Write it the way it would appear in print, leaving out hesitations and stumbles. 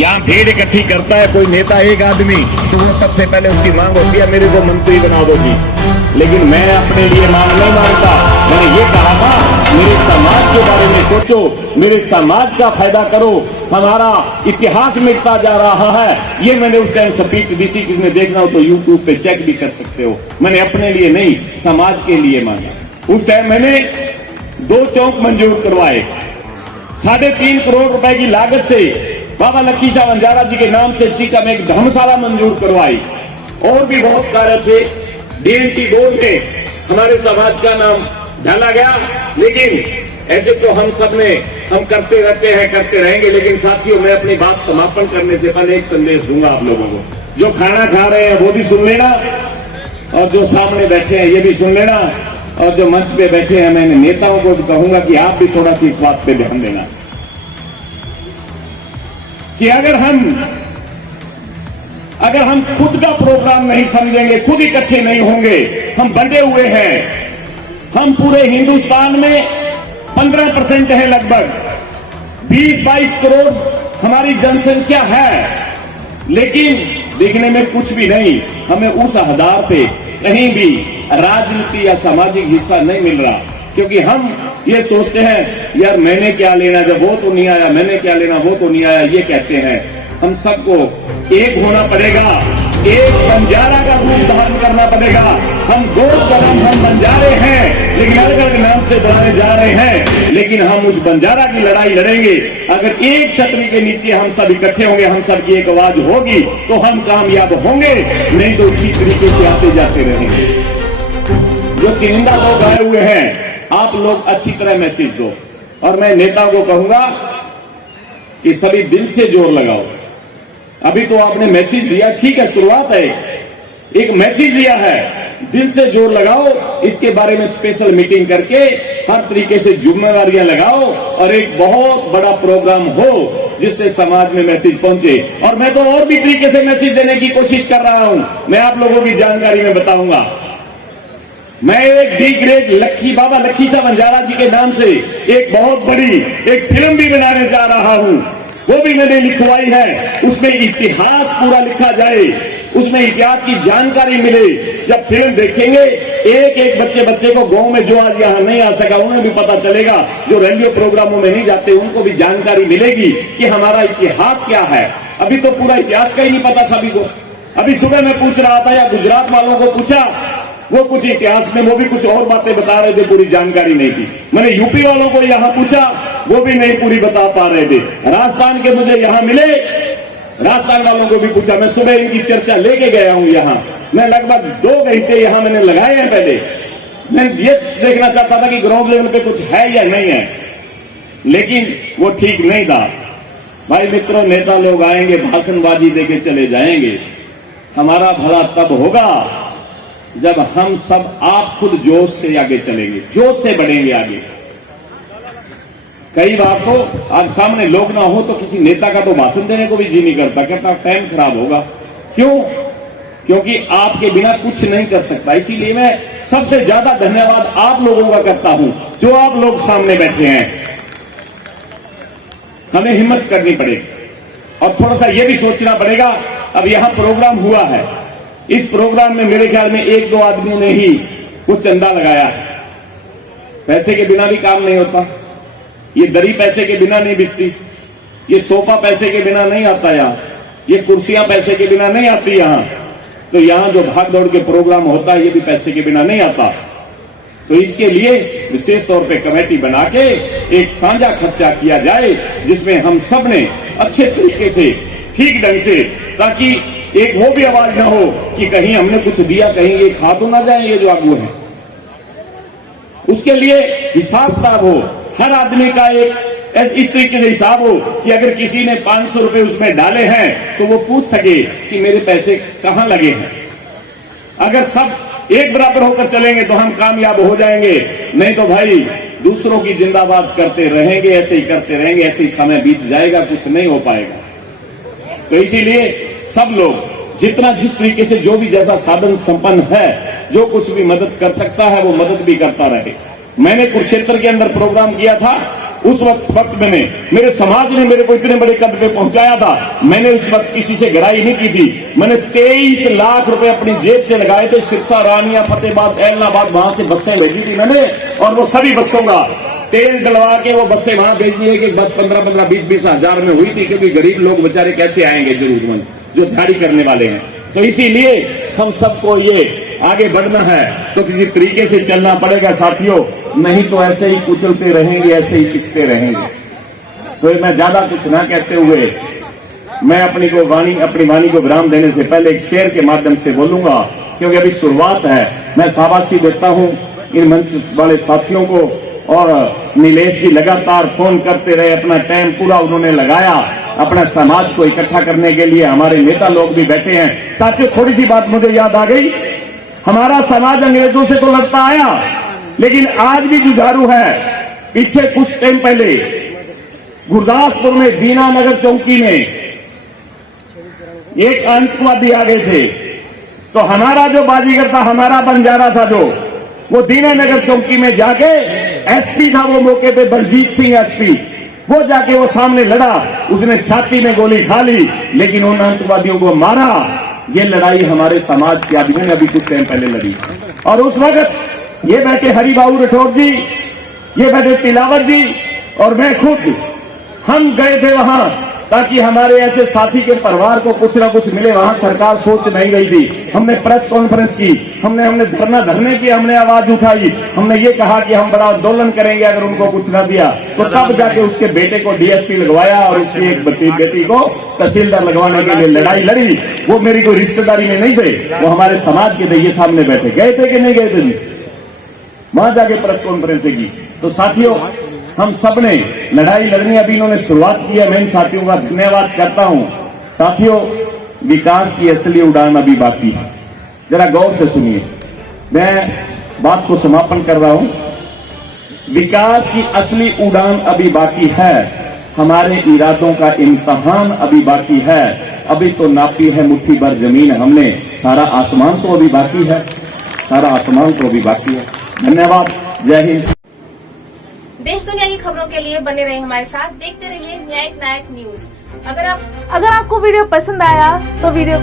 यहाँ भीड़ इकट्ठी करता है कोई नेता एक आदमी, तो वो सबसे पहले उसकी मांग होती है मेरे को मंत्री बना दो जी। लेकिन मैं अपने लिए मांग नहीं मांगता। मैंने ये कहा था मेरे समाज के बारे में सोचो, मेरे समाज का फायदा करो, हमारा इतिहास मिटता जा रहा है। ये मैंने उस टाइम स्पीच दी थी, किसने देखना हो तो यूट्यूब पे चेक भी कर सकते हो। मैंने अपने लिए नहीं, समाज के लिए मांगा। उस टाइम मैंने 2 चौक मंजूर करवाए, 3.5 करोड़ रुपए की लागत से बाबा लखीशाह वंजारा जी के नाम से चीका में एक धर्मशाला मंजूर करवाई। और भी बहुत कार्य थे। डीएनटी बोर्ड में हमारे समाज का नाम डाला गया। लेकिन ऐसे तो हम सब में हम करते रहते हैं, करते रहेंगे। लेकिन साथियों, मैं अपनी बात समापन करने से पहले एक संदेश दूंगा आप लोगों को। जो खाना खा रहे हैं वो भी सुन लेना, और जो सामने बैठे हैं ये भी सुन लेना, और जो मंच पे बैठे हैं मैंने नेताओं को भी कहूंगा कि आप भी थोड़ा सी इस बात पे ध्यान देना कि अगर हम खुद का प्रोग्राम नहीं समझेंगे, खुद इकट्ठे नहीं होंगे, हम बंटे हुए हैं। हम पूरे हिंदुस्तान में 15% है, लगभग 20-22 करोड़ हमारी जनसंख्या है, लेकिन दिखने में कुछ भी नहीं। हमें उस आधार पे कहीं भी राजनीति या सामाजिक हिस्सा नहीं मिल रहा, क्योंकि हम ये सोचते हैं यार मैंने क्या लेना, जब वो तो नहीं आया, मैंने क्या लेना, वो तो नहीं आया, ये कहते हैं। हम सबको एक होना पड़ेगा, एक बंजारा का रूप धारण करना पड़ेगा। हम 2 कदम हम बंजारे हैं, लेकिन अलग अलग नाम से बुलाए जा रहे हैं, लेकिन हम उस बंजारा की लड़ाई लड़ेंगे। अगर एक छतरी के नीचे हम सब इकट्ठे होंगे, हम सब की एक आवाज होगी, तो हम कामयाब होंगे, नहीं तो इसी तरीके से आते जाते रहेंगे। जो चुनिंदा लोग आए हुए हैं, आप लोग अच्छी तरह मैसेज दो, और मैं नेताओं को कहूंगा कि सभी दिल से जोर लगाओ। अभी तो आपने मैसेज दिया, ठीक है, शुरुआत है, एक मैसेज दिया है, दिल से जोर लगाओ। इसके बारे में स्पेशल मीटिंग करके हर तरीके से जिम्मेवारियां लगाओ, और एक बहुत बड़ा प्रोग्राम हो जिससे समाज में मैसेज पहुंचे। और मैं तो और भी तरीके से मैसेज देने की कोशिश कर रहा हूं, मैं आप लोगों की जानकारी में बताऊंगा। मैं एक डी ग्रेड बाबा लखीशाह वंजारा जी के नाम से एक बहुत बड़ी एक फिल्म भी बनाने जा रहा हूं, वो भी मैंने लिखवाई है। उसमें इतिहास पूरा लिखा जाए, उसमें इतिहास की जानकारी मिले। जब फिल्म देखेंगे, एक एक बच्चे को गांव में जो आज यहां नहीं आ सका उन्हें भी पता चलेगा, जो रेडियो प्रोग्रामों में नहीं जाते उनको भी जानकारी मिलेगी कि हमारा इतिहास क्या है। अभी तो पूरा इतिहास का ही नहीं पता सभी को। अभी सुबह मैं पूछ रहा था, या गुजरात वालों को पूछा, वो कुछ इतिहास में वो भी कुछ और बातें बता रहे थे, पूरी जानकारी नहीं थी। मैंने यूपी वालों को यहां पूछा, वो भी नहीं पूरी बता पा रहे थे। राजस्थान के मुझे यहां मिले, राजस्थान वालों को भी पूछा। मैं सुबह इनकी चर्चा लेके गया हूं यहां, मैं लगभग 2 घंटे यहां मैंने लगाए हैं। पहले मैं ये देखना चाहता था कि ग्राउंड लेवल पे कुछ है या नहीं है, लेकिन वो ठीक नहीं था। भाई मित्रों, नेता लोग आएंगे, भाषणबाजी देके चले जाएंगे। हमारा भला तब होगा जब हम सब आप खुद जोश से आगे चलेंगे, जोश से बढ़ेंगे आगे। कई बार तो आज सामने लोग ना हो तो किसी नेता का तो भाषण देने को भी जी नहीं करता, कहता टाइम खराब होगा। क्यों? क्योंकि आपके बिना कुछ नहीं कर सकता। इसीलिए मैं सबसे ज्यादा धन्यवाद आप लोगों का करता हूं, जो आप लोग सामने बैठे हैं। हमें हिम्मत करनी पड़ेगी, और थोड़ा सा यह भी सोचना पड़ेगा। अब यहां प्रोग्राम हुआ है, इस प्रोग्राम में मेरे ख्याल में 1-2 आदमियों ने ही कुछ चंदा लगाया है। पैसे के बिना भी काम नहीं होता, ये दरी पैसे के बिना नहीं बिछती, ये सोफा पैसे के बिना नहीं आता यहां, ये कुर्सियां पैसे के बिना नहीं आती यहां। तो यहां जो भाग दौड़ के प्रोग्राम होता है, ये भी पैसे के बिना नहीं आता। तो इसके लिए विशेष तौर पे कमेटी बना के एक साझा खर्चा किया जाए, जिसमें हम सब ने अच्छे तरीके से, ठीक ढंग से, ताकि एक वो भी आवाज ना हो कि कहीं हमने कुछ दिया, कहीं ये खा तो ना जाए ये जो आगू है। उसके लिए हिसाब किताब हो, हर आदमी का एक इस तरीके से हिसाब हो कि अगर किसी ने 500 रुपए उसमें डाले हैं तो वो पूछ सके कि मेरे पैसे कहां लगे हैं। अगर सब एक बराबर होकर चलेंगे तो हम कामयाब हो जाएंगे, नहीं तो भाई दूसरों की जिंदाबाद करते रहेंगे, ऐसे ही करते रहेंगे, ऐसे ही समय बीत जाएगा, कुछ नहीं हो पाएगा। तो इसीलिए सब लोग जितना जिस तरीके से जो भी जैसा साधन संपन्न है, जो कुछ भी मदद कर सकता है वो मदद भी करता रहे। मैंने कुरुक्षेत्र के अंदर प्रोग्राम किया था, उस वक्त मैंने, मेरे समाज ने मेरे को इतने बड़े कद पे पहुंचाया था, मैंने उस वक्त किसी से गराई नहीं की थी। मैंने 23 लाख रुपए अपनी जेब से लगाए थे। सिरसा, रानिया, फतेहाबाद, ऐलनाबाद, वहां से बसें भेजी थी मैंने, और वो सभी बसों का तेल डलवा के वो बसें वहां भेज दी है कि बस 15-15, 20-20 हजार में हुई थी, क्योंकि गरीब लोग बेचारे कैसे आएंगे, जरूरतमंद जो दिहाड़ी करने वाले हैं। तो इसीलिए हम सबको ये आगे बढ़ना है तो किसी तरीके से चलना पड़ेगा साथियों, नहीं तो ऐसे ही कुचलते रहेंगे, ऐसे ही पिछते रहेंगे। तो मैं ज्यादा कुछ ना कहते हुए मैं अपनी वाणी को विराम देने से पहले एक शेर के माध्यम से बोलूंगा, क्योंकि अभी शुरुआत है। मैं शाबाशी देता हूं इन मंच वाले साथियों को, और नीलेश जी लगातार फोन करते रहे, अपना टाइम पूरा उन्होंने लगाया अपना समाज को इकट्ठा करने के लिए। हमारे नेता लोग भी बैठे हैं। साथियों, थोड़ी सी बात मुझे याद आ गई, हमारा समाज अंग्रेजों से तो लड़ता आया, लेकिन आज भी जुझारू है। पीछे कुछ टाइम पहले गुरदासपुर में दीनानगर चौकी में एक आतंकवादी आ गए थे, तो हमारा जो बाजीगर था, हमारा बंजारा था जो, वो दीनानगर चौकी में जाके, एसपी था वो मौके पे, बलजीत सिंह एसपी, वो जाके वो सामने लड़ा, उसने छाती में गोली खा ली, लेकिन उन आतंकवादियों को मारा। ये लड़ाई हमारे समाज के आदमियों ने अभी कुछ टाइम पहले लड़ी, और उस वक्त ये बैठे हरिबाबू राठौर जी, ये बैठे तिलावर जी और मैं खुद, हम गए थे वहां ताकि हमारे ऐसे साथी के परिवार को कुछ ना कुछ मिले। वहां सरकार सोच नहीं रही थी। हमने प्रेस कॉन्फ्रेंस की, हमने धरना धरने की, हमने आवाज उठाई, हमने ये कहा कि हम बड़ा आंदोलन करेंगे अगर उनको कुछ ना दिया तो। तब जाके उसके बेटे को डीएसपी लगवाया और उसकी एक बेटी को तहसीलदार लगवाने के लिए लड़ाई लड़ी। वो मेरी कोई रिश्तेदारी में नहीं थे, वो हमारे समाज के थे। ये सामने बैठे, गए थे कि नहीं गए थे? वहां जाके प्रेस कॉन्फ्रेंस की। तो साथियों, हम सब ने लड़ाई लड़नी अभी इन्होंने शुरुआत की है। मैं इन साथियों का धन्यवाद करता हूं। साथियों, विकास की असली उड़ान अभी बाकी है। जरा गौर से सुनिए, मैं बात को समापन कर रहा हूं। विकास की असली उड़ान अभी बाकी है। हमारे इरादों का इम्तहान अभी बाकी है। अभी तो नापी है मुट्ठी भर जमीन हमने, सारा आसमान तो अभी बाकी है, सारा आसमान तो अभी बाकी है। धन्यवाद। जय हिंद। देश दुनिया की खबरों के लिए बने रहे हमारे साथ, देखते रहिए न्यायिक नायक न्यूज। अगर आपको वीडियो पसंद आया तो वीडियो